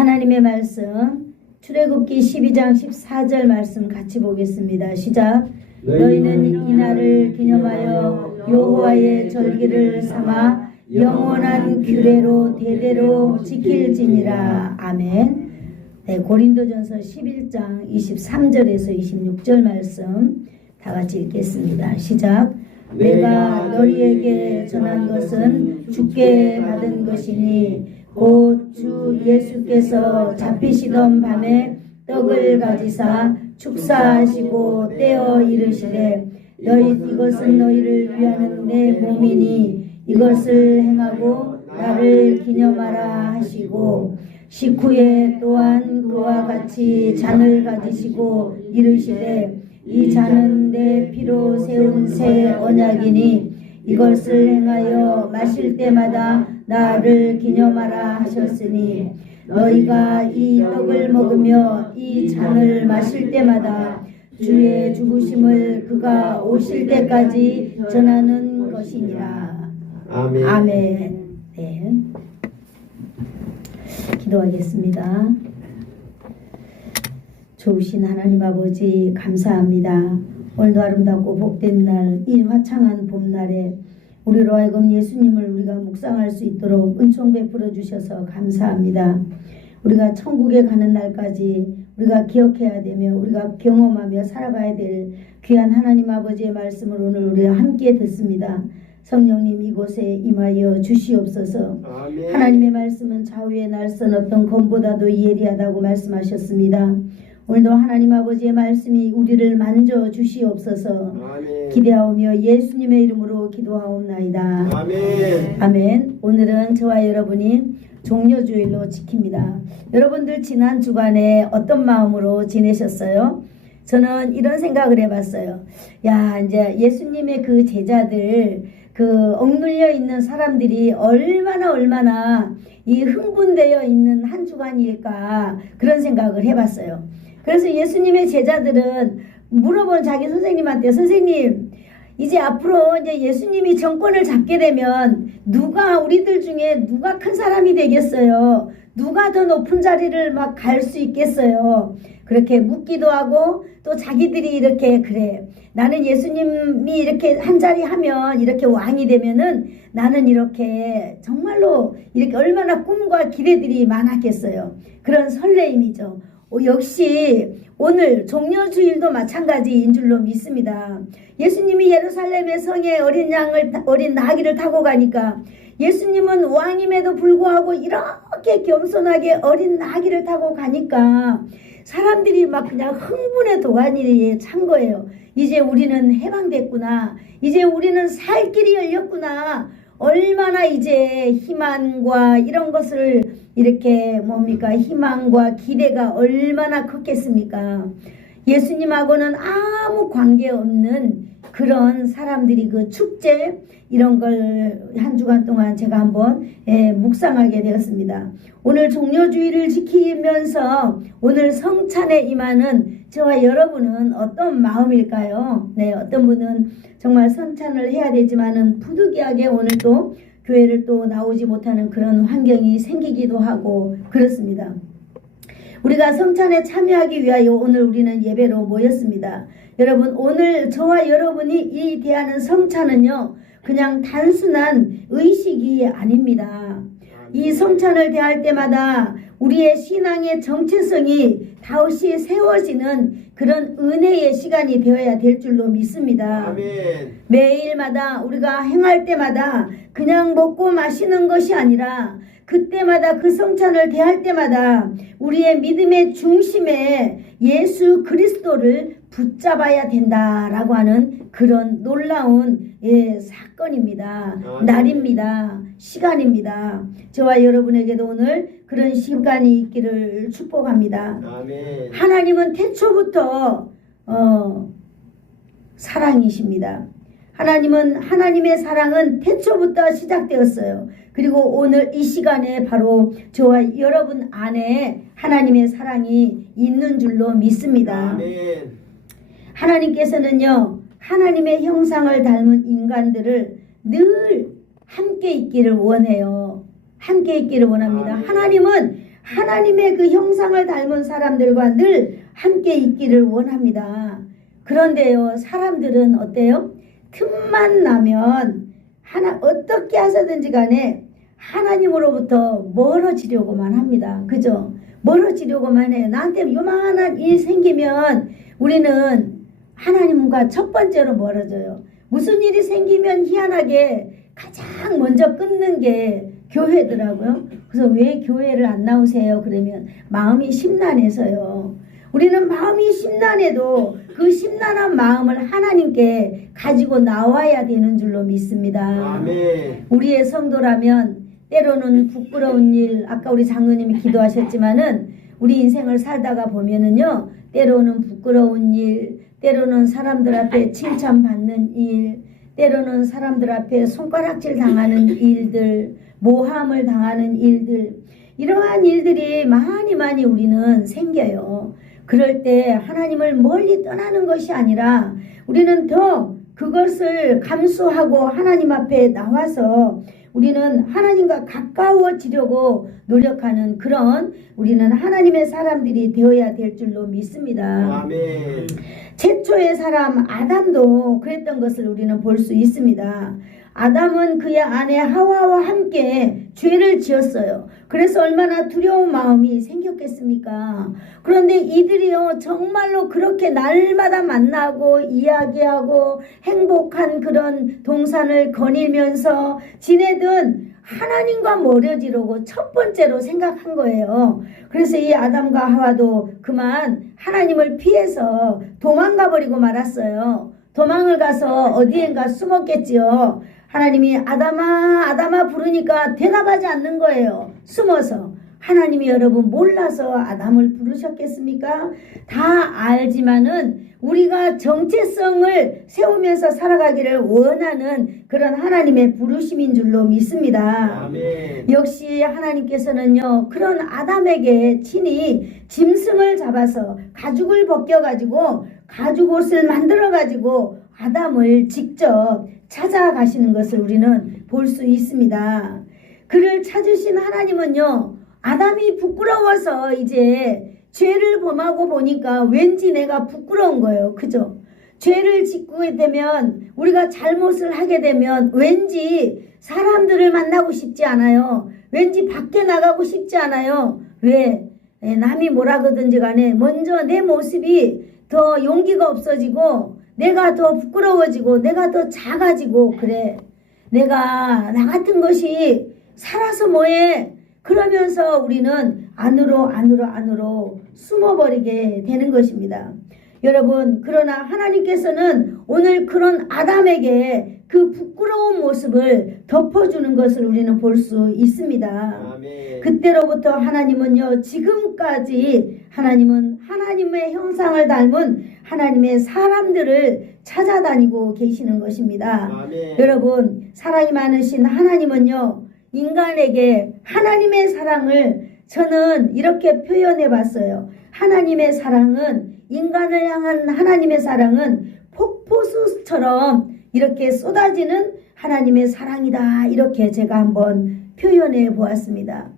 하나님의 말씀 출애굽기 12장 14절 말씀 같이 보겠습니다. 시작. 너희는 이날을 기념하여 여호와의 절기를 삼아 영원한 규례로 대대로 지킬지니라. 아멘. 네, 고린도전서 11장 23절에서 26절 말씀 다 같이 읽겠습니다. 시작. 내가 너희에게 전한 것은 주께 받은 것이니 곧 주 예수께서 잡히시던 밤에 떡을 가지사 축사하시고 떼어 이르시되 이것은 너희를 위하는 내 몸이니 이것을 행하고 나를 기념하라 하시고 식후에 또한 그와 같이 잔을 가지시고 이르시되 이 잔은 내 피로 세운 새 언약이니 이것을 행하여 마실 때마다 나를 기념하라 하셨으니 너희가 이 떡을 먹으며 이 잔을 마실 때마다 주의 죽으심을 그가 오실 때까지 전하는 것이니라. 아멘. 아멘. 네. 기도하겠습니다. 좋으신 하나님 아버지 감사합니다. 오늘도 아름답고 복된 날, 이 화창한 봄날에 우리로 하여금 예수님을 우리가 묵상할 수 있도록 은총 베풀어 주셔서 감사합니다. 우리가 천국에 가는 날까지 우리가 기억해야 되며 우리가 경험하며 살아가야 될 귀한 하나님 아버지의 말씀을 오늘 우리가 함께 듣습니다. 성령님 이곳에 임하여 주시옵소서. 아멘. 하나님의 말씀은 좌우의 날선 어떤 검보다도 예리하다고 말씀하셨습니다. 오늘도 하나님 아버지의 말씀이 우리를 만져 주시옵소서. 아멘. 기대하오며 예수님의 이름으로 기도하옵나이다. 아멘. 아멘. 오늘은 저와 여러분이 종려주일로 지킵니다. 여러분들 지난 주간에 어떤 마음으로 지내셨어요? 저는 이런 생각을 해봤어요. 야, 이제 예수님의 그 제자들, 그 억눌려 있는 사람들이 얼마나 이 흥분되어 있는 한 주간일까 그런 생각을 해봤어요. 그래서 예수님의 제자들은 물어본 자기 선생님한테, 선생님, 이제 앞으로 이제 예수님이 정권을 잡게 되면 우리들 중에 누가 큰 사람이 되겠어요? 누가 더 높은 자리를 막 갈 수 있겠어요? 그렇게 묻기도 하고 또 자기들이 이렇게 그래. 나는 예수님이 이렇게 한 자리 하면 이렇게 왕이 되면은 나는 이렇게 정말로 이렇게 얼마나 꿈과 기대들이 많았겠어요. 그런 설레임이죠. 역시 오늘 종려주일도 마찬가지인 줄로 믿습니다. 예수님이 예루살렘의 성에 어린 나귀를 타고 가니까 예수님은 왕임에도 불구하고 이렇게 겸손하게 어린 나귀를 타고 가니까 사람들이 막 그냥 흥분의 도가니에 찬 거예요. 이제 우리는 해방됐구나. 이제 우리는 살 길이 열렸구나. 얼마나 이제 희망과 이런 것을 이렇게 희망과 기대가 얼마나 컸겠습니까? 예수님하고는 아무 관계없는 그런 사람들이 그 축제 이런 걸 한 주간 동안 제가 한번 묵상하게 되었습니다. 오늘 종려주의를 지키면서 오늘 성찬에 임하는 저와 여러분은 어떤 마음일까요? 네, 어떤 분은 정말 성찬을 해야 되지만은 부득이하게 오늘 또 교회를 또 나오지 못하는 그런 환경이 생기기도 하고 그렇습니다. 우리가 성찬에 참여하기 위하여 오늘 우리는 예배로 모였습니다. 여러분, 오늘 저와 여러분이 이 대하는 성찬은요, 그냥 단순한 의식이 아닙니다. 이 성찬을 대할 때마다 우리의 신앙의 정체성이 다시 세워지는 그런 은혜의 시간이 되어야 될 줄로 믿습니다. 아멘. 매일마다 우리가 행할 때마다 그냥 먹고 마시는 것이 아니라 그때마다 그 성찬을 대할 때마다 우리의 믿음의 중심에 예수 그리스도를 붙잡아야 된다라고 하는 그런 놀라운 사건입니다. 날입니다. 시간입니다. 저와 여러분에게도 오늘 그런 시간이 있기를 축복합니다. 아멘. 하나님은 태초부터 사랑이십니다. 하나님의 사랑은 태초부터 시작되었어요. 그리고 오늘 이 시간에 바로 저와 여러분 안에 하나님의 사랑이 있는 줄로 믿습니다. 아멘. 하나님께서는요, 하나님의 형상을 닮은 인간들을 늘 함께 있기를 원해요. 함께 있기를 원합니다. 아멘. 하나님은 하나님의 그 형상을 닮은 사람들과 늘 함께 있기를 원합니다. 그런데요, 사람들은 어때요? 틈만 나면 어떻게 하서든지 간에 하나님으로부터 멀어지려고만 합니다. 그죠? 멀어지려고만 해요. 나한테 요만한 일 생기면 우리는 하나님과 첫 번째로 멀어져요. 무슨 일이 생기면 희한하게 가장 먼저 끊는 게 교회더라고요. 그래서 왜 교회를 안 나오세요? 그러면 마음이 심란해서요. 우리는 마음이 심란해도 그 심란한 마음을 하나님께 가지고 나와야 되는 줄로 믿습니다. 아멘. 우리의 성도라면 때로는 부끄러운 일, 아까 우리 장로님이 기도하셨지만은 우리 인생을 살다가 보면은요, 때로는 부끄러운 일, 때로는 사람들 앞에 칭찬받는 일, 때로는 사람들 앞에 손가락질 당하는 일들, 모함을 당하는 일들, 이러한 일들이 많이 우리는 생겨요. 그럴 때 하나님을 멀리 떠나는 것이 아니라 우리는 더 그것을 감수하고 하나님 앞에 나와서 우리는 하나님과 가까워지려고 노력하는 그런 우리는 하나님의 사람들이 되어야 될 줄로 믿습니다. 아멘. 최초의 사람 아담도 그랬던 것을 우리는 볼 수 있습니다. 아담은 그의 아내 하와와 함께 죄를 지었어요. 그래서 얼마나 두려운 마음이 생겼겠습니까? 그런데 이들이요, 정말로 그렇게 날마다 만나고 이야기하고 행복한 그런 동산을 거닐면서 지내던 하나님과 멀어지려고 첫 번째로 생각한 거예요. 그래서 이 아담과 하와도 그만 하나님을 피해서 도망가 버리고 말았어요. 도망을 가서 어디엔가 숨었겠지요. 하나님이 아담아 부르니까 대답하지 않는 거예요. 숨어서. 하나님이 여러분 몰라서 아담을 부르셨겠습니까? 다 알지만은 우리가 정체성을 세우면서 살아가기를 원하는 그런 하나님의 부르심인 줄로 믿습니다. 아멘. 역시 하나님께서는요, 그런 아담에게 친히 짐승을 잡아서 가죽을 벗겨가지고 가죽 옷을 만들어가지고 아담을 직접 찾아가시는 것을 우리는 볼 수 있습니다. 그를 찾으신 하나님은요, 아담이 부끄러워서 이제 죄를 범하고 보니까 왠지 내가 부끄러운 거예요. 그죠? 죄를 짓게 되면, 우리가 잘못을 하게 되면 왠지 사람들을 만나고 싶지 않아요. 왠지 밖에 나가고 싶지 않아요. 왜? 남이 뭐라 그러든지 간에 먼저 내 모습이 더 용기가 없어지고 내가 더 부끄러워지고 내가 더 작아지고 그래. 내가 나 같은 것이 살아서 뭐해? 그러면서 우리는 안으로 숨어버리게 되는 것입니다. 여러분, 그러나 하나님께서는 오늘 그런 아담에게 그 부끄러운 모습을 덮어주는 것을 우리는 볼 수 있습니다. 아멘. 그때로부터 하나님은요, 지금까지 하나님은 하나님의 형상을 닮은 하나님의 사람들을 찾아다니고 계시는 것입니다. 아멘. 여러분, 사랑이 많으신 하나님은요, 인간에게 하나님의 사랑을 저는 이렇게 표현해 봤어요. 하나님의 사랑은, 인간을 향한 하나님의 사랑은 폭포수처럼 이렇게 쏟아지는 하나님의 사랑이다. 이렇게 제가 한번 표현해 보았습니다.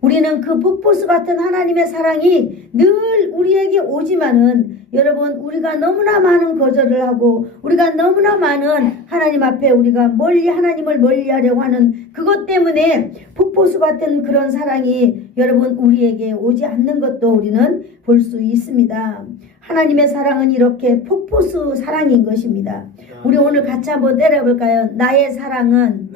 우리는 그 폭포수 같은 하나님의 사랑이 늘 우리에게 오지만은 여러분, 우리가 너무나 많은 거절을 하고 우리가 너무나 많은 하나님 앞에 우리가 하나님을 멀리하려고 하는 그것 때문에 폭포수 같은 그런 사랑이 여러분 우리에게 오지 않는 것도 우리는 볼 수 있습니다. 하나님의 사랑은 이렇게 폭포수 사랑인 것입니다. 우리 오늘 같이 한번 때려볼까요? 나의 사랑은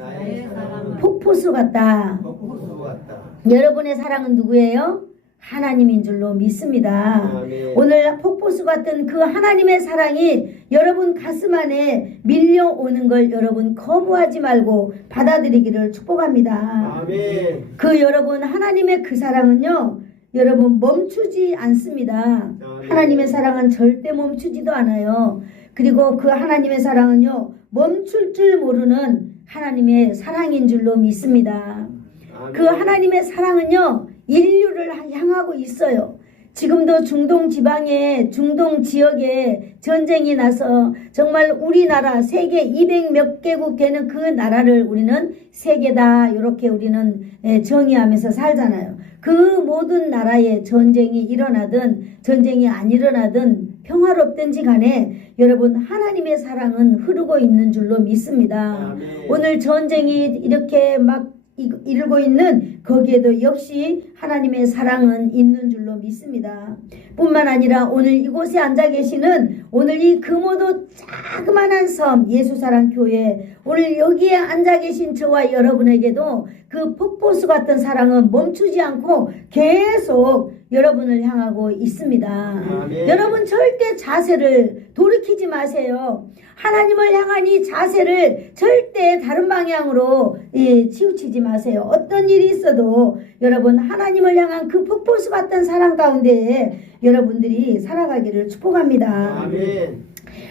폭포수 같다. 폭포수 같다. 여러분의 사랑은 누구예요? 하나님인 줄로 믿습니다. 아멘. 오늘 폭포수 같은 그 하나님의 사랑이 여러분 가슴 안에 밀려오는 걸 여러분 거부하지 말고 받아들이기를 축복합니다. 아멘. 그 여러분 하나님의 그 사랑은요, 여러분 멈추지 않습니다. 하나님의 사랑은 절대 멈추지도 않아요. 그리고 그 하나님의 사랑은요, 멈출 줄 모르는 하나님의 사랑인 줄로 믿습니다. 아멘. 그 하나님의 사랑은요, 인류를 향하고 있어요. 지금도 중동 지방에 중동 지역에 전쟁이 나서 정말 우리나라 세계 200 몇 개국 되는 그 나라를 우리는 세계다 이렇게 우리는 정의하면서 살잖아요. 그 모든 나라에 전쟁이 일어나든 전쟁이 안 일어나든 평화롭든지 간에 여러분 하나님의 사랑은 흐르고 있는 줄로 믿습니다. 아멘. 오늘 전쟁이 이렇게 막 이루고 있는 거기에도 역시 하나님의 사랑은 있는 줄로 믿습니다. 뿐만 아니라 오늘 이곳에 앉아 계시는 오늘 이 금오도 자그마한 섬 예수사랑교회 오늘 여기에 앉아 계신 저와 여러분에게도 그 폭포수 같은 사랑은 멈추지 않고 계속 여러분을 향하고 있습니다. 아멘. 여러분 절대 자세를 돌이키지 마세요. 하나님을 향한 이 자세를 절대 다른 방향으로 치우치지 마세요. 어떤 일이 있어도 여러분 하나님을 향한 그 폭포수 같은 사랑 가운데 여러분들이 살아가기를 축복합니다. 아멘.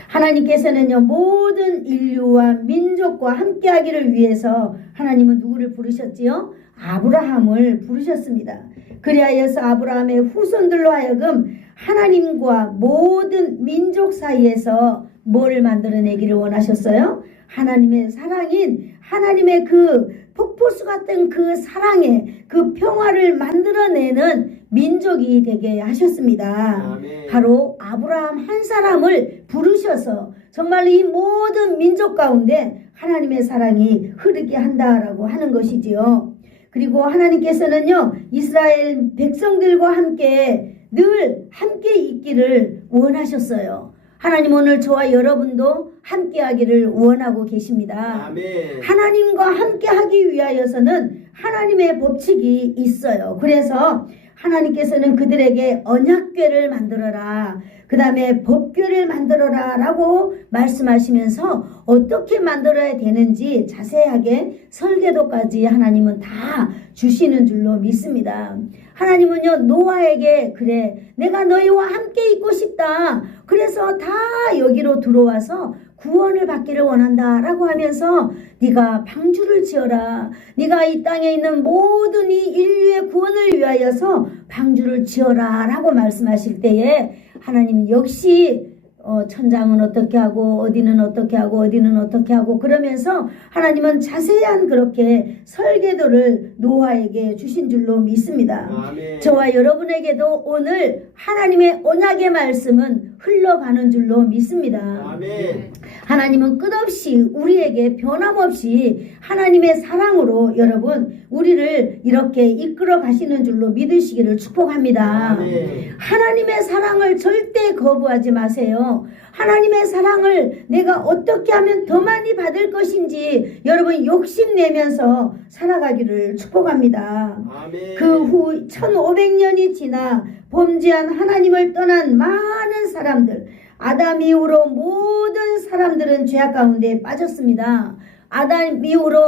하나님께서는요 모든 인류와 민족과 함께하기를 위해서 하나님은 누구를 부르셨지요? 아브라함을 부르셨습니다. 그리하여서 아브라함의 후손들로 하여금 하나님과 모든 민족 사이에서 뭐를 만들어내기를 원하셨어요? 하나님의 사랑인 하나님의 그 폭포수 같은 그 사랑의 그 평화를 만들어내는 민족이 되게 하셨습니다. 아멘. 바로 아브라함 한 사람을 부르셔서 정말 이 모든 민족 가운데 하나님의 사랑이 흐르게 한다라고 하는 것이지요. 그리고 하나님께서는요 이스라엘 백성들과 함께 늘 함께 있기를 원하셨어요. 하나님 오늘 저와 여러분도 함께하기를 원하고 계십니다. 아멘. 하나님과 함께하기 위하여서는 하나님의 법칙이 있어요. 그래서 하나님께서는 그들에게 언약궤를 만들어라. 그 다음에 법궤를 만들어라 라고 말씀하시면서 어떻게 만들어야 되는지 자세하게 설계도까지 하나님은 다 주시는 줄로 믿습니다. 하나님은요 노아에게 그래 내가 너희와 함께 있고 싶다. 그래서 다 여기로 들어와서 구원을 받기를 원한다 라고 하면서 네가 방주를 지어라. 네가 이 땅에 있는 모든 이 인류의 구원을 위하여서 방주를 지어라 라고 말씀하실 때에 하나님 역시 천장은 어떻게 하고 어디는 어떻게 하고 어디는 어떻게 하고 그러면서 하나님은 자세한 그렇게 설계도를 노아에게 주신 줄로 믿습니다. 아멘. 저와 여러분에게도 오늘 하나님의 언약의 말씀은 흘러가는 줄로 믿습니다. 아멘. 하나님은 끝없이 우리에게 변함없이 하나님의 사랑으로 여러분 우리를 이렇게 이끌어 가시는 줄로 믿으시기를 축복합니다. 아멘. 하나님의 사랑을 절대 거부하지 마세요. 하나님의 사랑을 내가 어떻게 하면 더 많이 받을 것인지 여러분 욕심내면서 살아가기를 축복합니다. 아멘. 그 후 1500년이 지나 범죄한 하나님을 떠난 많은 사람들 아담 이후로 모든 사람들은 죄악 가운데 빠졌습니다. 아담 이후로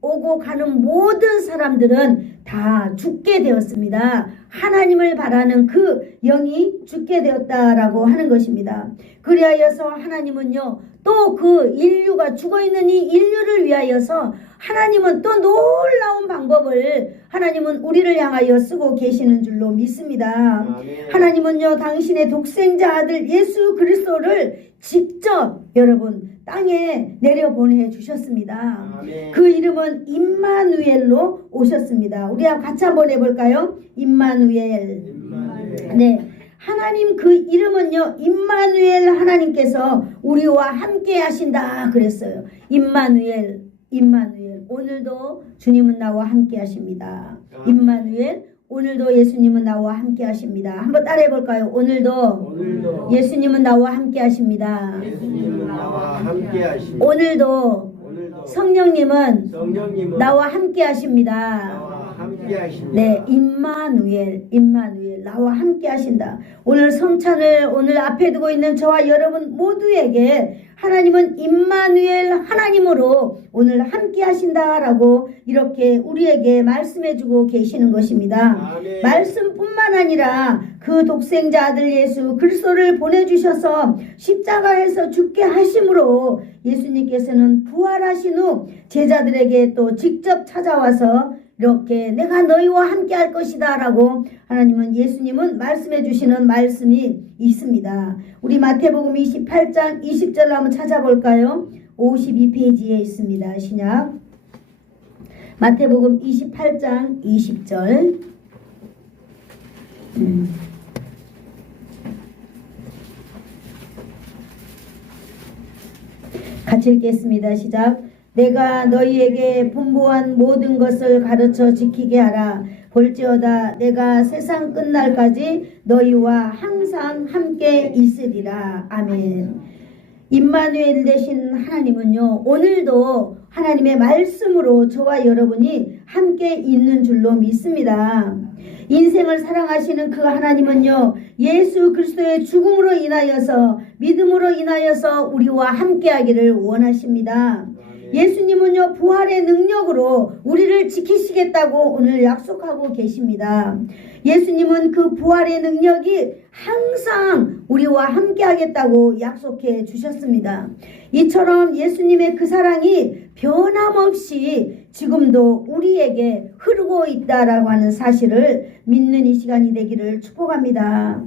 오고 가는 모든 사람들은 다 죽게 되었습니다. 하나님을 바라는 그 영이 죽게 되었다라고 하는 것입니다. 그리하여서 하나님은요 또 그 인류가 죽어있는 이 인류를 위하여서 하나님은 또 놀라운 방법을 하나님은 우리를 향하여 쓰고 계시는 줄로 믿습니다. 아멘. 하나님은요 당신의 독생자 아들 예수 그리스도를 직접 여러분 땅에 내려보내 주셨습니다. 아멘. 그 이름은 임마누엘로 오셨습니다. 우리 같이 한번 해볼까요? 임마누엘. 임마누엘. 네, 하나님 그 이름은요 임마누엘 하나님께서 우리와 함께 하신다 그랬어요. 임마누엘, 임마누엘. 오늘도 주님은 나와 함께 하십니다. 임마누엘. 오늘도 예수님은 나와 함께 하십니다. 한번 따라해 볼까요? 오늘도 예수님은 나와 함께 하십니다. 예수님은 나와 함께 하십니다. 오늘도 성령님은 나와 함께 하십니다. 나와 함께 하십니다. 네, 임마누엘, 임마누엘 나와 함께 하신다. 오늘 성찬을 오늘 앞에 두고 있는 저와 여러분 모두에게 하나님은 임마누엘 하나님으로 오늘 함께 하신다라고 이렇게 우리에게 말씀해주고 계시는 것입니다. 아멘. 말씀뿐만 아니라 그 독생자 아들 예수 그리스도를 보내주셔서 십자가에서 죽게 하심으로 예수님께서는 부활하신 후 제자들에게 또 직접 찾아와서 이렇게 내가 너희와 함께 할 것이다 라고 하나님은 예수님은 말씀해 주시는 말씀이 있습니다. 우리 마태복음 28장 20절로 한번 찾아볼까요? 52페이지에 있습니다. 신약 마태복음 28장 20절 같이 읽겠습니다. 시작. 내가 너희에게 분부한 모든 것을 가르쳐 지키게 하라. 볼지어다 내가 세상 끝날까지 너희와 항상 함께 있으리라. 아멘. 임마누엘 되신 하나님은요, 오늘도 하나님의 말씀으로 저와 여러분이 함께 있는 줄로 믿습니다. 인생을 사랑하시는 그 하나님은요, 예수 그리스도의 죽음으로 인하여서 믿음으로 인하여서 우리와 함께하기를 원하십니다. 예수님은요, 부활의 능력으로 우리를 지키시겠다고 오늘 약속하고 계십니다. 예수님은 그 부활의 능력이 항상 우리와 함께 하겠다고 약속해 주셨습니다. 이처럼 예수님의 그 사랑이 변함없이 지금도 우리에게 흐르고 있다라고 하는 사실을 믿는 이 시간이 되기를 축복합니다.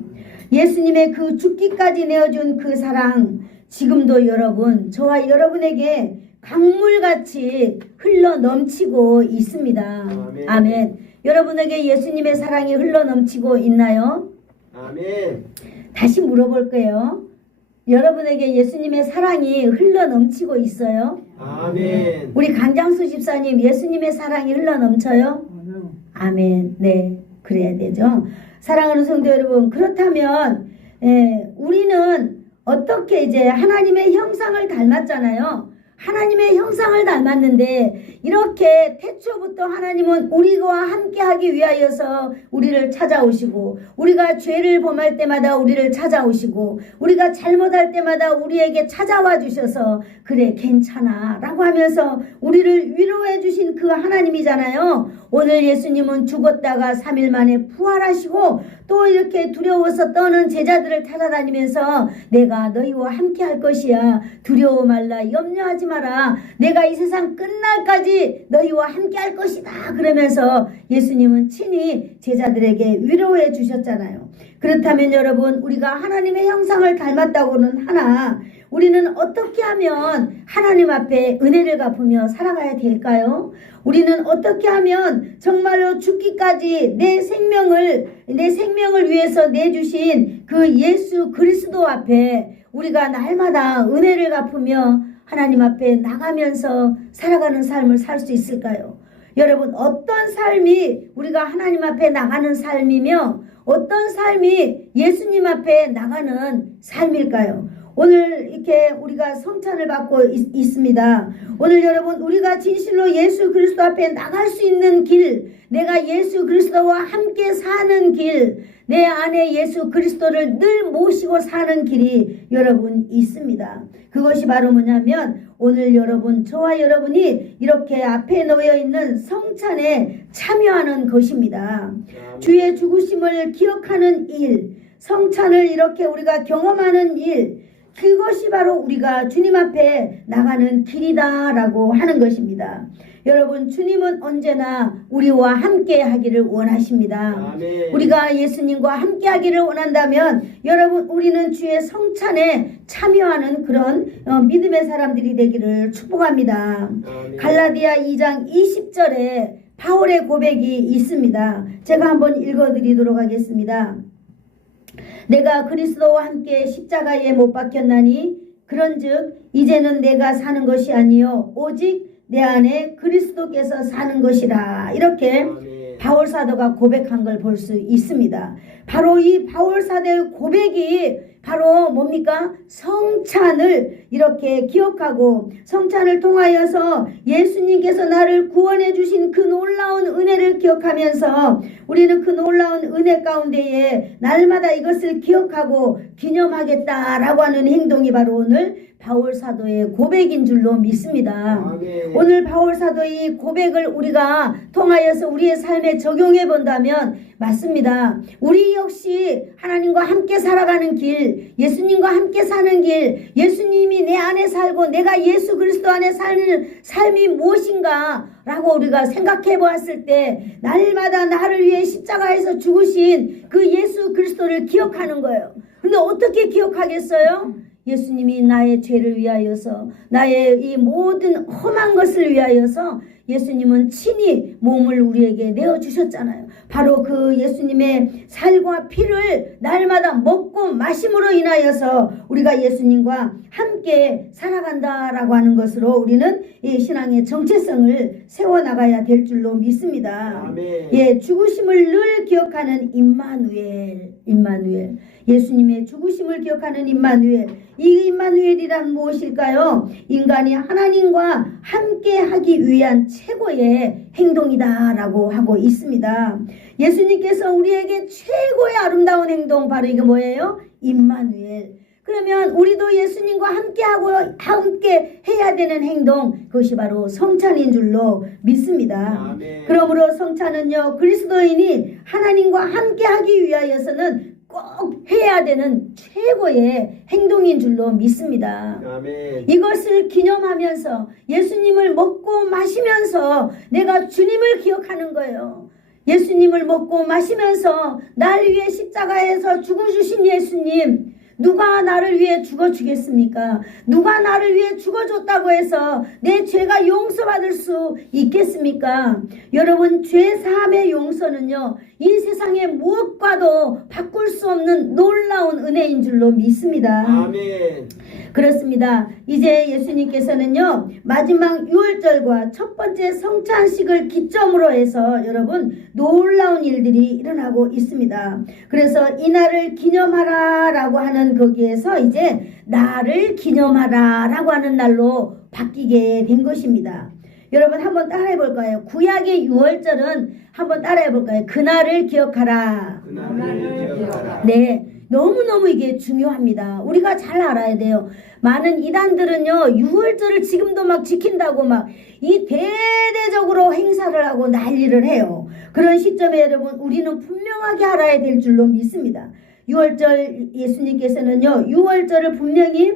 예수님의 그 죽기까지 내어준 그 사랑, 지금도 여러분, 저와 여러분에게 강물같이 흘러 넘치고 있습니다. 아멘. 아멘. 여러분에게 예수님의 사랑이 흘러 넘치고 있나요? 아멘. 다시 물어볼게요. 여러분에게 예수님의 사랑이 흘러 넘치고 있어요? 아멘. 우리 강장수 집사님, 예수님의 사랑이 흘러 넘쳐요? 아멘. 네, 그래야 되죠. 사랑하는 성도 여러분, 그렇다면 우리는 어떻게 이제 하나님의 형상을 닮았잖아요. 하나님의 형상을 닮았는데 이렇게 태초부터 하나님은 우리와 함께하기 위하여서 우리를 찾아오시고, 우리가 죄를 범할 때마다 우리를 찾아오시고, 우리가 잘못할 때마다 우리에게 찾아와 주셔서 그래 괜찮아 라고 하면서 우리를 위로해 주신 그 하나님이잖아요. 오늘 예수님은 죽었다가 3일 만에 부활하시고 또 이렇게 두려워서 떠는 제자들을 찾아다니면서 내가 너희와 함께 할 것이야, 두려워 말라, 염려하지 마라, 내가 이 세상 끝날까지 너희와 함께 할 것이다 그러면서 예수님은 친히 제자들에게 위로해 주셨잖아요. 그렇다면 여러분, 우리가 하나님의 형상을 닮았다고는 하나 우리는 어떻게 하면 하나님 앞에 은혜를 갚으며 살아가야 될까요? 우리는 어떻게 하면 정말로 죽기까지 내 생명을 위해서 내주신 그 예수 그리스도 앞에 우리가 날마다 은혜를 갚으며 하나님 앞에 나가면서 살아가는 삶을 살 수 있을까요? 여러분, 어떤 삶이 우리가 하나님 앞에 나가는 삶이며 어떤 삶이 예수님 앞에 나가는 삶일까요? 오늘 이렇게 우리가 성찬을 받고 있습니다. 오늘 여러분, 우리가 진실로 예수 그리스도 앞에 나갈 수 있는 길, 내가 예수 그리스도와 함께 사는 길, 내 안에 예수 그리스도를 늘 모시고 사는 길이 여러분 있습니다. 그것이 바로 뭐냐면 오늘 여러분, 저와 여러분이 이렇게 앞에 놓여 있는 성찬에 참여하는 것입니다. 주의 죽으심을 기억하는 일, 성찬을 이렇게 우리가 경험하는 일, 그것이 바로 우리가 주님 앞에 나가는 길이다라고 하는 것입니다. 여러분, 주님은 언제나 우리와 함께 하기를 원하십니다. 아멘. 우리가 예수님과 함께 하기를 원한다면 여러분, 우리는 주의 성찬에 참여하는 그런 믿음의 사람들이 되기를 축복합니다. 아멘. 갈라디아 2장 20절에 바울의 고백이 있습니다. 제가 한번 읽어드리도록 하겠습니다. 내가 그리스도와 함께 십자가에 못 박혔나니 그런즉 이제는 내가 사는 것이 아니요 오직 내 안에 그리스도께서 사는 것이라. 이렇게 아멘. 바울 사도가 고백한 걸 볼 수 있습니다. 바로 이 바울 사도의 고백이 바로 뭡니까? 성찬을 이렇게 기억하고 성찬을 통하여서 예수님께서 나를 구원해 주신 그 놀라운 은혜를 기억하면서 우리는 그 놀라운 은혜 가운데에 날마다 이것을 기억하고 기념하겠다라고 하는 행동이 바로 오늘 바울 사도의 고백인 줄로 믿습니다. 아멘. 오늘 바울 사도의 고백을 우리가 통하여서 우리의 삶에 적용해 본다면 맞습니다. 우리 역시 하나님과 함께 살아가는 길, 예수님과 함께 사는 길, 예수님이 내 안에 살고 내가 예수 그리스도 안에 사는 삶이 무엇인가 라고 우리가 생각해 보았을 때 날마다 나를 위해 십자가에서 죽으신 그 예수 그리스도를 기억하는 거예요. 근데 어떻게 기억하겠어요? 예수님이 나의 죄를 위하여서, 나의 이 모든 험한 것을 위하여서 예수님은 친히 몸을 우리에게 내어주셨잖아요. 바로 그 예수님의 살과 피를 날마다 먹고 마심으로 인하여서 우리가 예수님과 함께 살아간다라고 하는 것으로 우리는 이 신앙의 정체성을 세워나가야 될 줄로 믿습니다. 아멘. 예, 죽으심을 늘 기억하는 임마누엘. 예수님의 죽으심을 기억하는 임마누엘. 이 임마누엘이란 무엇일까요? 인간이 하나님과 함께 하기 위한 최고의 행동이다라고 하고 있습니다. 예수님께서 우리에게 최고의 아름다운 행동, 바로 이게 뭐예요? 임마누엘. 그러면 우리도 예수님과 함께 해야 되는 행동, 그것이 바로 성찬인 줄로 믿습니다. 아멘. 그러므로 성찬은요, 그리스도인이 하나님과 함께 하기 위하여서는 꼭 해야 되는 최고의 행동인 줄로 믿습니다. 아멘. 이것을 기념하면서 예수님을 먹고 마시면서 내가 주님을 기억하는 거예요. 예수님을 먹고 마시면서 날 위해 십자가에서 죽어주신 예수님, 누가 나를 위해 죽어주겠습니까? 누가 나를 위해 죽어줬다고 해서 내 죄가 용서받을 수 있겠습니까? 여러분, 죄사함의 용서는요, 이 세상의 무엇과도 바꿀 수 없는 놀라운 은혜인 줄로 믿습니다. 아멘. 그렇습니다. 이제 예수님께서는요, 마지막 유월절과 첫 번째 성찬식을 기점으로 해서 여러분 놀라운 일들이 일어나고 있습니다. 그래서 이날을 기념하라 라고 하는 거기에서 이제 나를 기념하라 라고 하는 날로 바뀌게 된 것입니다. 여러분 한번 따라해 볼까요? 구약의 유월절은 한번 따라해 볼까요? 그날을 기억하라. 그날을 기억하라. 네, 너무너무 이게 중요합니다. 우리가 잘 알아야 돼요. 많은 이단들은요, 유월절을 지금도 막 지킨다고 막 이 대대적으로 행사를 하고 난리를 해요. 그런 시점에 여러분, 우리는 분명하게 알아야 될 줄로 믿습니다. 유월절, 예수님께서는요, 유월절을 분명히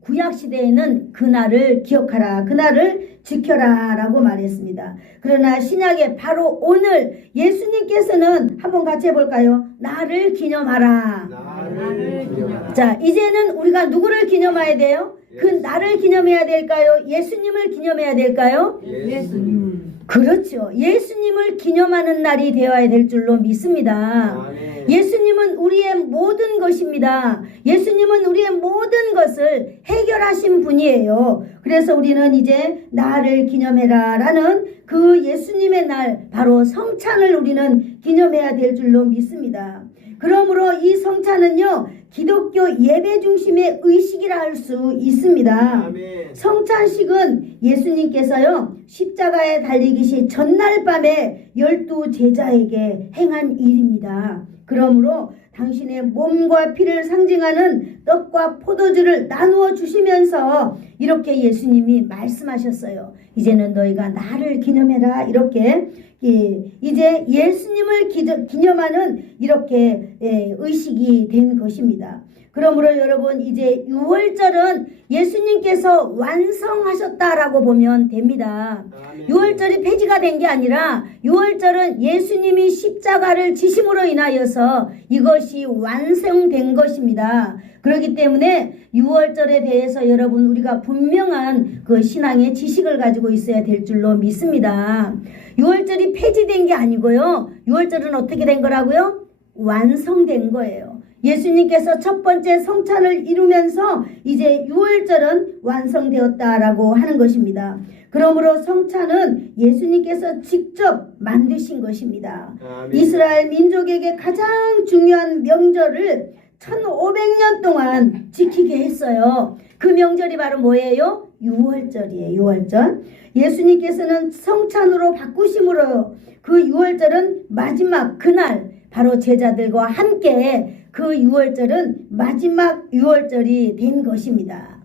구약시대에는 그날을 기억하라, 그날을 지켜라 라고 말했습니다. 그러나 신약에 바로 오늘 예수님께서는 한번 같이 해볼까요? 나를 기념하라. 나를 기념하라. 자, 이제는 우리가 누구를 기념해야 돼요? 그 나를 기념해야 될까요? 예수님을 기념해야 될까요? 예수님. 그렇죠. 예수님을 기념하는 날이 되어야 될 줄로 믿습니다. 아멘. 예수님은 우리의 모든 것입니다. 예수님은 우리의 모든 것을 해결하신 분이에요. 그래서 우리는 이제 나를 기념해라 라는 그 예수님의 날, 바로 성찬을 우리는 기념해야 될 줄로 믿습니다. 그러므로 이 성찬은요, 기독교 예배 중심의 의식이라 할 수 있습니다. 아멘. 성찬식은 예수님께서요, 십자가에 달리기시 전날 밤에 12 제자에게 행한 일입니다. 그러므로 당신의 몸과 피를 상징하는 떡과 포도주를 나누어 주시면서 이렇게 예수님이 말씀하셨어요. 이제는 너희가 나를 기념해라. 이렇게 이제 예수님을 기념하는 이렇게 의식이 된 것입니다. 그러므로 여러분, 이제 유월절은 예수님께서 완성하셨다라고 보면 됩니다. 아멘. 유월절이 폐지가 된 게 아니라 유월절은 예수님이 십자가를 지심으로 인하여서 이것이 완성된 것입니다. 그렇기 때문에 유월절에 대해서 여러분, 우리가 분명한 그 신앙의 지식을 가지고 있어야 될 줄로 믿습니다. 유월절이 폐지된 게 아니고요, 유월절은 어떻게 된 거라고요? 완성된 거예요. 예수님께서 첫 번째 성찬을 이루면서 이제 유월절은 완성되었다라고 하는 것입니다. 그러므로 성찬은 예수님께서 직접 만드신 것입니다. 아멘. 이스라엘 민족에게 가장 중요한 명절을 1500년 동안 지키게 했어요. 그 명절이 바로 뭐예요? 유월절이에요. 유월절. 예수님께서는 성찬으로 바꾸심으로 그 유월절은 마지막 그날, 바로 제자들과 함께 그 유월절은 마지막 유월절이 된 것입니다.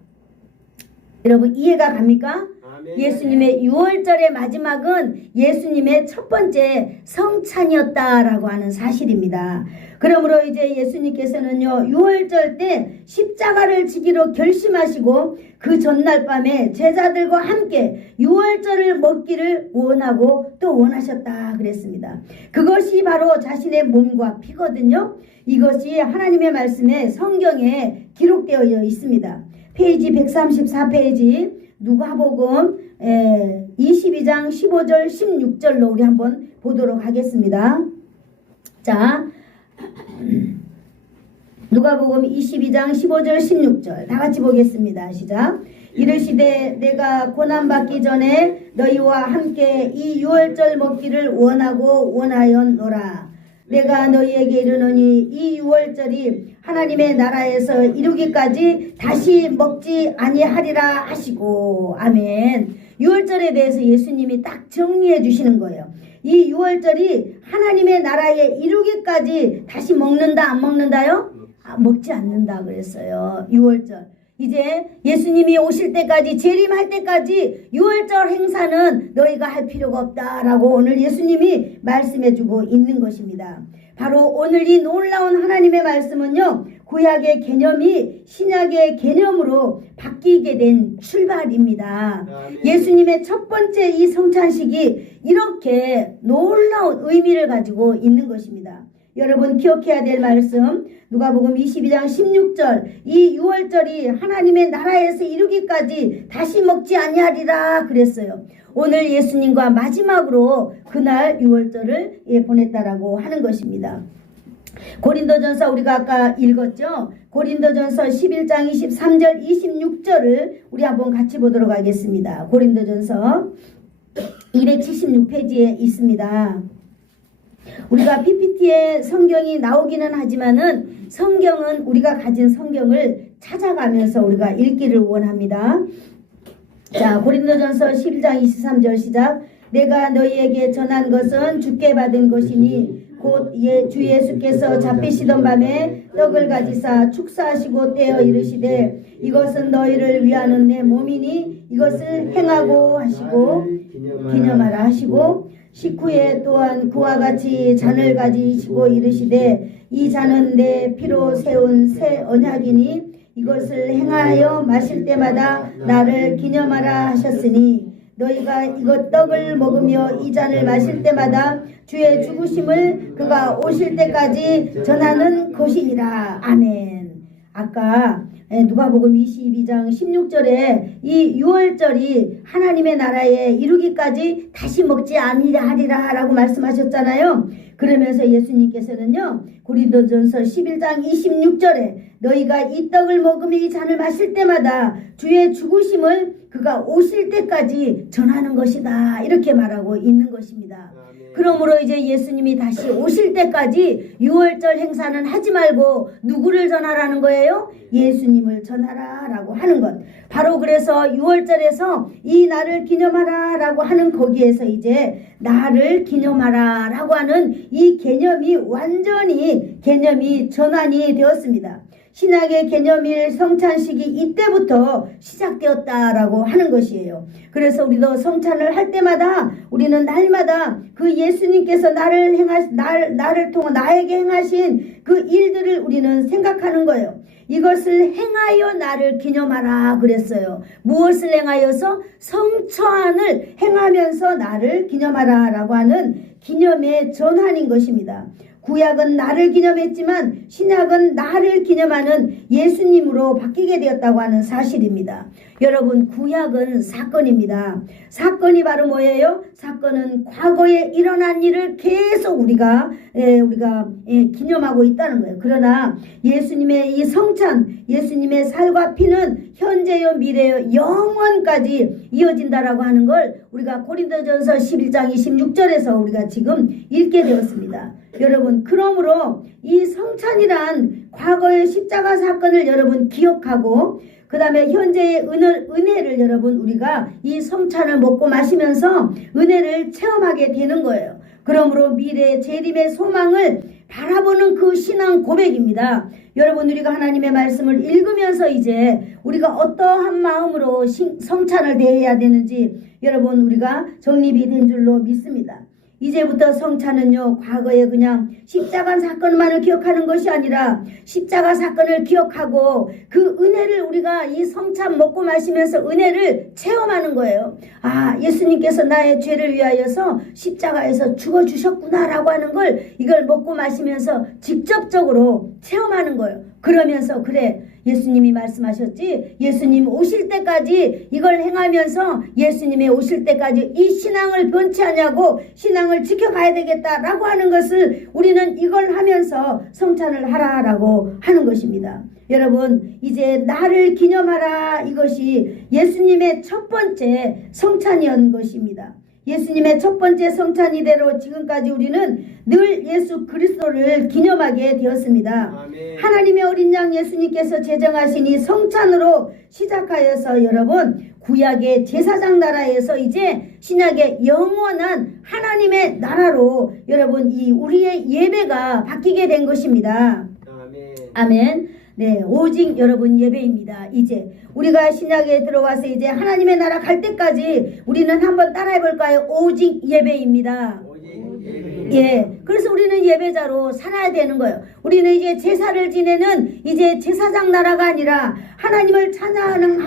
여러분, 이해가 갑니까? 아멘. 예수님의 6월절의 마지막은 예수님의 첫 번째 성찬이었다라고 하는 사실입니다. 그러므로 이제 예수님께서는요 6월절 때 십자가를 지기로 결심하시고 그 전날 밤에 제자들과 함께 6월절을 먹기를 원하고 또 원하셨다 그랬습니다. 그것이 바로 자신의 몸과 피거든요. 이것이 하나님의 말씀에 성경에 기록되어 있습니다. 페이지 134페이지 누가복음 22장 15절 16절로 우리 한번 보도록 하겠습니다. 자, 누가복음 22장 15절 16절 다 같이 보겠습니다. 시작. 이르시되 내가 고난받기 전에 너희와 함께 이 유월절 먹기를 원하고 원하였노라. 내가 너희에게 이르노니 이 유월절이 하나님의 나라에서 이루기까지 다시 먹지 아니하리라 하시고. 아멘. 유월절에 대해서 예수님이 딱 정리해 주시는 거예요. 이 유월절이 하나님의 나라에 이루기까지 다시 먹는다 안 먹는다요? 먹지 않는다 그랬어요. 유월절. 이제 예수님이 오실 때까지 재림할 때까지 유월절 행사는 너희가 할 필요가 없다라고 오늘 예수님이 말씀해주고 있는 것입니다. 바로 오늘 이 놀라운 하나님의 말씀은요 구약의 개념이 신약의 개념으로 바뀌게 된 출발입니다. 예수님의 첫 번째 이 성찬식이 이렇게 놀라운 의미를 가지고 있는 것입니다. 여러분 기억해야 될 말씀 누가복음 22장 16절 이 유월절이 하나님의 나라에서 이루기까지 다시 먹지 아니하리라 그랬어요. 오늘 예수님과 마지막으로 그날 유월절을 보냈다라고 하는 것입니다. 고린도전서 우리가 아까 읽었죠. 고린도전서 11장 23절 26절을 우리 한번 같이 보도록 하겠습니다. 고린도전서 276페이지에 있습니다. 우리가 PPT에 성경이 나오기는 하지만은 성경은 우리가 가진 성경을 찾아가면서 우리가 읽기를 원합니다. 자, 고린도전서 11장 23절 시작. 내가 너희에게 전한 것은 주께 받은 것이니 곧 주 예수께서 잡히시던 밤에 떡을 가지사 축사하시고 떼어 이르시되 이것은 너희를 위하는 내 몸이니 이것을 행하고 하시고 기념하라 하시고 식후에 또한 그와 같이 잔을 가지시고 이르시되 이 잔은 내 피로 세운 새 언약이니 이것을 행하여 마실 때마다 나를 기념하라 하셨으니 너희가 이것 떡을 먹으며 이 잔을 마실 때마다 주의 죽으심을 그가 오실 때까지 전하는 것이니라. 아멘. 아까 누가복음 22장 16절에 이 유월절이 하나님의 나라에 이루기까지 다시 먹지 아니하리라 라고 말씀하셨잖아요. 그러면서 예수님께서는요 고린도전서 11장 26절에 너희가 이 떡을 먹으며 이 잔을 마실 때마다 주의 죽으심을 그가 오실 때까지 전하는 것이다 이렇게 말하고 있는 것입니다. 그러므로 이제 예수님이 다시 오실 때까지 유월절 행사는 하지 말고 누구를 전하라는 거예요? 예수님을 전하라 라고 하는 것. 바로 그래서 유월절에서 이 날을 기념하라 라고 하는 거기에서 이제 나를 기념하라 라고 하는 이 개념이 완전히 개념이 전환이 되었습니다. 신약의 개념일 성찬식이 이때부터 시작되었다라고 하는 것이에요. 그래서 우리도 성찬을 할 때마다 우리는 날마다 그 예수님께서 나를 통해 나에게 행하신 그 일들을 우리는 생각하는 거예요. 이것을 행하여 나를 기념하라 그랬어요. 무엇을 행하여서? 성찬을 행하면서 나를 기념하라 라고 하는 기념의 전환인 것입니다. 구약은 나를 기념했지만 신약은 나를 기념하는 예수님으로 바뀌게 되었다고 하는 사실입니다. 여러분 구약은 사건입니다. 사건이 바로 뭐예요? 사건은 과거에 일어난 일을 계속 우리가 기념하고 있다는 거예요. 그러나 예수님의 이 성찬, 예수님의 살과 피는 현재요 미래요 영원까지 이어진다라고 하는 걸 우리가 고린도전서 11장 26절에서 우리가 지금 읽게 되었습니다. 여러분 그러므로 이 성찬이란 과거의 십자가 사건을 여러분 기억하고 그 다음에 현재의 은혜를 여러분 우리가 이 성찬을 먹고 마시면서 은혜를 체험하게 되는 거예요. 그러므로 미래의 재림의 소망을 바라보는 그 신앙 고백입니다. 여러분 우리가 하나님의 말씀을 읽으면서 이제 우리가 어떠한 마음으로 성찬을 대해야 되는지 여러분 우리가 정립이 된 줄로 믿습니다. 이제부터 성찬은요 과거에 그냥 십자가 사건만을 기억하는 것이 아니라 십자가 사건을 기억하고 그 은혜를 우리가 이 성찬 먹고 마시면서 은혜를 체험하는 거예요. 아, 예수님께서 나의 죄를 위하여서 십자가에서 죽어주셨구나 라고 하는 걸 이걸 먹고 마시면서 직접적으로 체험하는 거예요. 그러면서 그래, 예수님이 말씀하셨지, 예수님 오실 때까지 이걸 행하면서 예수님의 오실 때까지 이 신앙을 변치 않냐고 신앙을 지켜가야 되겠다라고 하는 것을 우리는 이걸 하면서 성찬을 하라라고 하는 것입니다. 여러분 이제 나를 기념하라, 이것이 예수님의 첫 번째 성찬이었던 것입니다. 예수님의 첫 번째 성찬이대로 지금까지 우리는 늘 예수 그리스도를 기념하게 되었습니다. 아멘. 하나님의 어린 양 예수님께서 제정하신 이 성찬으로 시작하여서 여러분 구약의 제사장 나라에서 이제 신약의 영원한 하나님의 나라로 여러분 이 우리의 예배가 바뀌게 된 것입니다. 아멘. 아멘. 네, 오직 여러분 예배입니다. 이제 우리가 신약에 들어와서 이제 하나님의 나라 갈 때까지 우리는 한번 따라해 볼까요? 오직 예배입니다. 오직 예배. 예, 그래서 우리는 예배자로 살아야 되는 거예요. 우리는 이제 제사를 지내는 이제 제사장 나라가 아니라 하나님을 찬양하는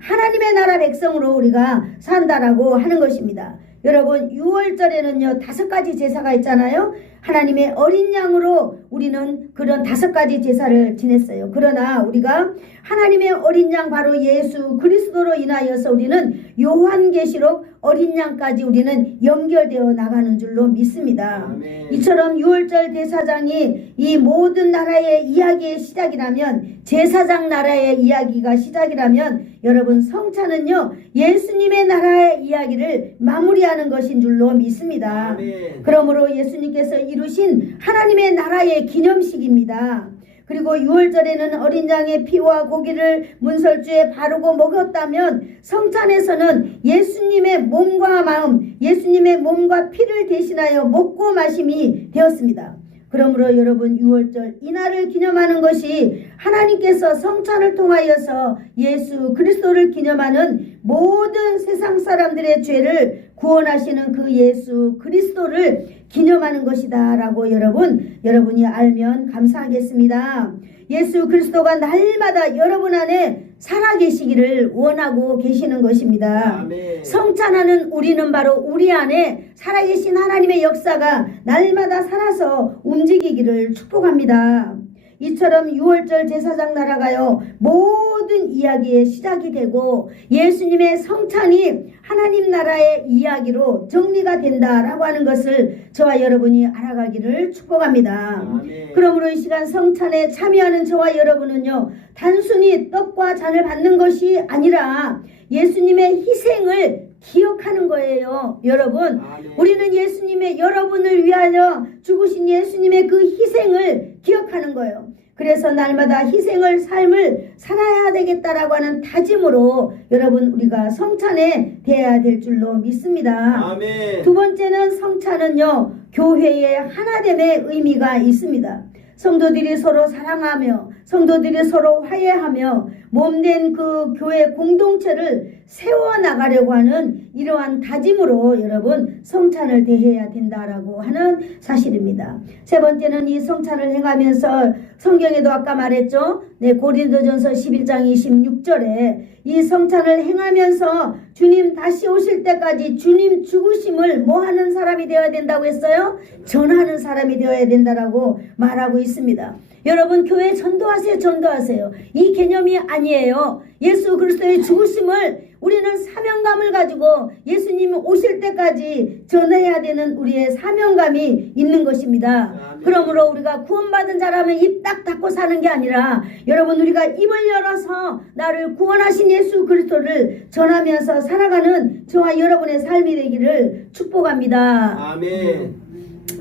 하나님의 나라 백성으로 우리가 산다라고 하는 것입니다. 여러분 6월절에는요 5가지 제사가 있잖아요. 하나님의 어린 양으로 우리는 그런 5가지 제사를 지냈어요. 그러나 우리가 하나님의 어린 양 바로 예수 그리스도로 인하여서 우리는 요한계시록 어린 양까지 우리는 연결되어 나가는 줄로 믿습니다. 아멘. 이처럼 6월절 대사장이 이 모든 나라의 이야기의 시작이라면, 제사장 나라의 이야기가 시작이라면 여러분 성찬은요 예수님의 나라의 이야기를 마무리하는 것인 줄로 믿습니다. 아멘. 그러므로 예수님께서 이루신 하나님의 나라의 기념식입니다. 그리고 6월절에는 어린 양의 피와 고기를 문설주에 바르고 먹었다면 성찬에서는 예수님의 몸과 마음, 예수님의 몸과 피를 대신하여 먹고 마심이 되었습니다. 그러므로 여러분 6월절 이날을 기념하는 것이 하나님께서 성찬을 통하여서 예수 그리스도를 기념하는 모든 세상 사람들의 죄를 구원하시는 그 예수 그리스도를 기념하는 것이다 라고 여러분이 알면 감사하겠습니다. 예수 그리스도가 날마다 여러분 안에 살아계시기를 원하고 계시는 것입니다. 아멘. 성찬하는 우리는 바로 우리 안에 살아계신 하나님의 역사가 날마다 살아서 움직이기를 축복합니다. 이처럼 6월절 제사장 나라가요 모든 이야기의 시작이 되고 예수님의 성찬이 하나님 나라의 이야기로 정리가 된다라고 하는 것을 저와 여러분이 알아가기를 축복합니다. 아멘. 그러므로 이 시간 성찬에 참여하는 저와 여러분은요 단순히 떡과 잔을 받는 것이 아니라 예수님의 희생을 기억하는 거예요. 여러분 아멘. 우리는 예수님의 여러분을 위하여 죽으신 예수님의 그 희생을 기억하는 거예요. 그래서 날마다 희생을 삶을 살아야 되겠다라고 하는 다짐으로 여러분 우리가 성찬에 대해야 될 줄로 믿습니다. 아멘. 두 번째는 성찬은요 교회의 하나됨의 의미가 있습니다. 성도들이 서로 사랑하며 성도들이 서로 화해하며 몸된 그 교회 공동체를 세워나가려고 하는 이러한 다짐으로 여러분 성찬을 대해야 된다라고 하는 사실입니다. 세 번째는 이 성찬을 행하면서 성경에도 아까 말했죠. 네, 고린도전서 11장 26절에 이 성찬을 행하면서 주님 다시 오실 때까지 주님 죽으심을 뭐 하는 사람이 되어야 된다고 했어요? 전하는 사람이 되어야 된다라고 말하고 있습니다. 여러분 교회 전도하세요. 전도하세요. 이 개념이 아니에요. 예수 그리스도의 죽으심을 우리는 사명감을 가지고 예수님이 오실 때까지 전해야 되는 우리의 사명감이 있는 것입니다. 아멘. 그러므로 우리가 구원받은 자라면 입 딱 닫고 사는 게 아니라 여러분 우리가 입을 열어서 나를 구원하신 예수 그리스도를 전하면서 살아가는 저와 여러분의 삶이 되기를 축복합니다. 아멘.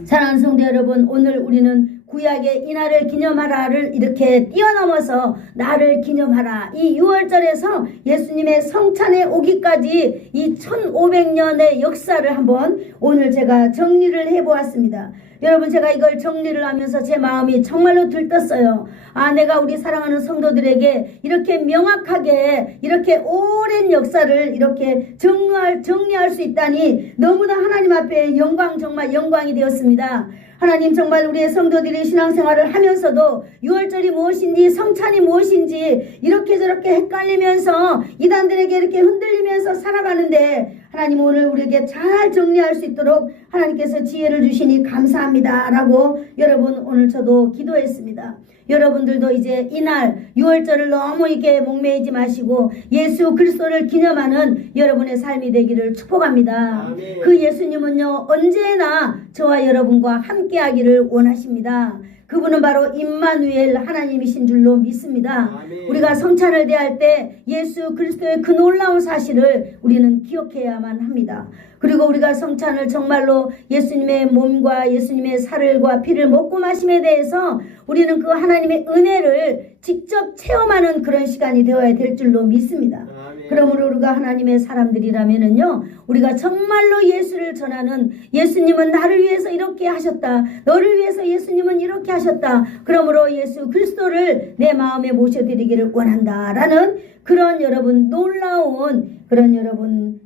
사랑하는 성도 여러분, 오늘 우리는 구약의 이날을 기념하라를 이렇게 뛰어넘어서 나를 기념하라. 이 6월절에서 예수님의 성찬에 오기까지 이 1500년의 역사를 한번 오늘 제가 정리를 해보았습니다. 여러분, 제가 이걸 정리를 하면서 제 마음이 정말로 들떴어요. 아, 내가 우리 사랑하는 성도들에게 이렇게 명확하게 이렇게 오랜 역사를 이렇게 정리할 수 있다니 너무나 하나님 앞에 정말 영광이 되었습니다. 하나님, 정말 우리의 성도들이 신앙생활을 하면서도 6월절이 무엇인지 성찬이 무엇인지 이렇게 저렇게 헷갈리면서 이단들에게 이렇게 흔들리면서 살아가는데 하나님, 오늘 우리에게 잘 정리할 수 있도록 하나님께서 지혜를 주시니 감사합니다 라고 여러분, 오늘 저도 기도했습니다. 여러분들도 이제 이날 6월절을 너무 이렇게 목매이지 마시고 예수 그리스도를 기념하는 여러분의 삶이 되기를 축복합니다. 아멘. 그 예수님은요, 언제나 저와 여러분과 함께하기를 원하십니다. 그분은 바로 임마누엘 하나님이신 줄로 믿습니다. 아멘. 우리가 성찬을 대할 때 예수 그리스도의 그 놀라운 사실을 우리는 기억해야만 합니다. 그리고 우리가 성찬을 정말로 예수님의 몸과 예수님의 살과 피를 먹고 마심에 대해서 우리는 그 하나님의 은혜를 직접 체험하는 그런 시간이 되어야 될 줄로 믿습니다. 아멘. 그러므로 우리가 하나님의 사람들이라면은요, 우리가 정말로 예수를 전하는, 예수님은 나를 위해서 이렇게 하셨다, 너를 위해서 예수님은 이렇게 하셨다, 그러므로 예수 그리스도를 내 마음에 모셔드리기를 원한다라는 그런 여러분, 놀라운 그런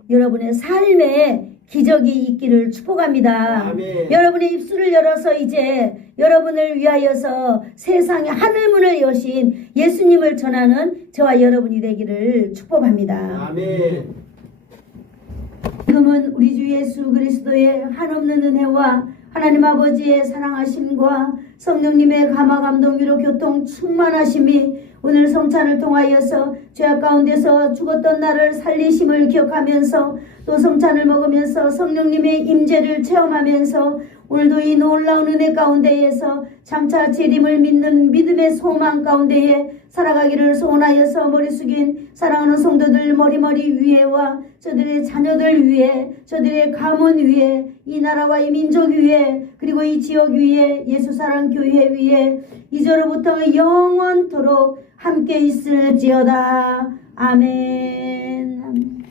여러분의 삶에 기적이 있기를 축복합니다. 아멘. 여러분의 입술을 열어서 이제 여러분을 위하여서 세상의 하늘문을 여신 예수님을 전하는 저와 여러분이 되기를 축복합니다. 아멘. 지금은 우리 주 예수 그리스도의 한없는 은혜와 하나님 아버지의 사랑하심과 성령님의 감화 감동 위로 교통 충만하심이 오늘 성찬을 통하여서 죄악 가운데서 죽었던 나를 살리심을 기억하면서 또 성찬을 먹으면서 성령님의 임재를 체험하면서 오늘도 이 놀라운 은혜 가운데에서 장차 재림을 믿는 믿음의 소망 가운데에 살아가기를 소원하여서 머리 숙인 사랑하는 성도들 머리 위에와 저들의 자녀들 위에, 저들의 가문 위에, 이 나라와 이 민족 위에, 그리고 이 지역 위에, 예수사랑교회 위에 이제로부터 영원토록 함께 있을지어다. 아멘.